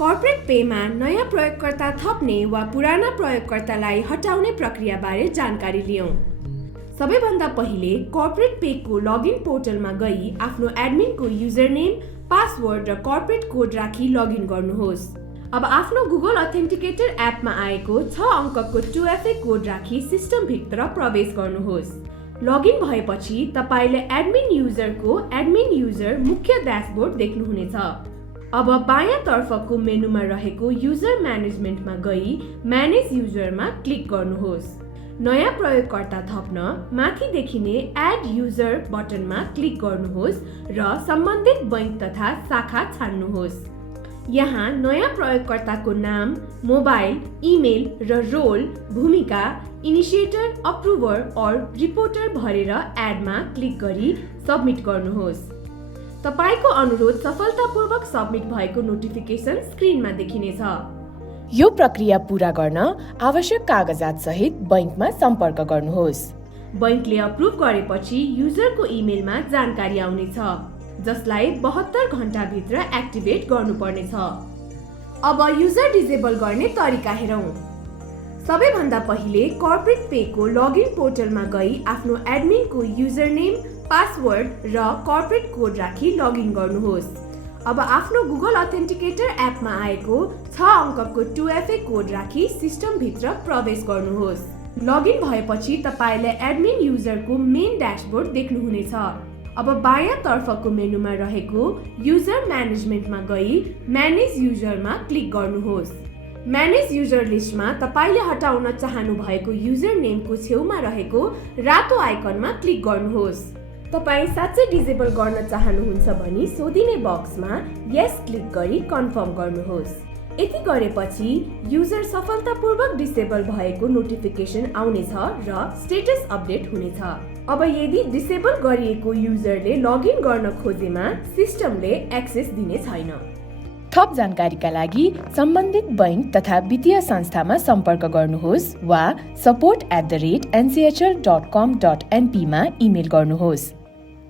Corporate पेमा नयाँ प्रयोगकर्ता थप्ने वा पुराना प्रयोगकर्तालाई हटाउने प्रक्रियाबारे जानकारी लियौँ। सबैभन्दा पहिले कर्पोरेट पेको लगइन पोर्टलमा गई आफ्नो एडमिनको युजरनेम, पासवर्ड र कर्पोरेट कोड राखी लगइन गर्नुहोस्। अब आफ्नो गुगल अथेन्टिकेटर एपमा आएको 6 अङ्कको 2FA कोड राखी सिस्टमभित्र प्रवेश गर्नुहोस्। लगइन भएपछि तपाईले एडमिन युजरको एडमिन युजर मुख्य ड्यासबोर्ड देख्नुहुनेछ। अब बायाँ तर्फको मेनुमा रहेको युजर म्यानेजमेन्टमा गई म्यानेज युजरमा क्लिक गर्नुहोस्। नयाँ प्रयोगकर्ता थप्न माथि देखिने एड युजर बटनमा क्लिक गर्नुहोस् र सम्बन्धित बैंक तथा शाखा छान्नुहोस्। यहाँ नयाँ प्रयोगकर्ताको नाम, मोबाइल, इमेल र रोल, भूमिका, इनिसिएटर, अप्रुभर और रिपोर्टर भरेर एडमा क्लिक गरी सबमिट गर्नुहोस्। तपाईको अनुरोध सफलतापूर्वक सबमिट भएको नोटिफिकेसन स्क्रिनमा देखिनेछ। यो प्रक्रिया पूरा गर्न आवश्यक कागजात सहित बैंकमा सम्पर्क गर्नुहोस्। बैंकले अप्रुभ गरेपछि युजरको इमेलमा जानकारी आउनेछ, जसलाई 72 घण्टाभित्र एक्टिभेट गर्नुपर्नेछ। अब युजर डिसेबल गर्ने तरिका हेरौँ। सबैभन्दा पहिले कर्पोरेट पेको लगइन पोर्टलमा गई आफ्नो एडमिनको युजरनेम, पासवर्ड र कर्पोरेट कोड राखी लगइन गर्नुहोस्। अब आफ्नो गुगल अथेन्टिकेटर एपमा आएको 6 अङ्कको 2FA कोड राखी सिस्टमभित्र प्रवेश गर्नुहोस्। लगइन भएपछि तपाईले एडमिन युजरको मेन ड्यासबोर्ड देख्नुहुनेछ। अब बायाँ तर्फको मेनुमा रहेको युजर म्यानेजमेन्टमा गई म्यानेज युजरमा क्लिक गर्नुहोस्। म्यानेज युजर लिस्टमा तपाईले हटाउन चाहनु भएको युजर नेमको छेउमा रहेको रातो आइकनमा क्लिक गर्नुहोस्। तपाई साँच्चै डिसेबल गर्न चाहनुहुन्छ भनी सोधिने बक्समा यस क्लिक गरी कन्फर्म गर्नुहोस्। यति गरेपछि युजर सफलतापूर्वक डिसेबल भएको नोटिफिकेसन आउनेछ र स्टेटस अपडेट हुनेछ। अब यदि डिसेबल गरिएको युजरले लगइन गर्न खोजेमा सिस्टमले एक्सेस दिने छैन। थप जानकारीका लागि सम्बन्धित बैंक तथा वित्तीय संस्थामा सम्पर्क गर्नुहोस् वा support@nchl.com.np मा इमेल गर्नुहोस्।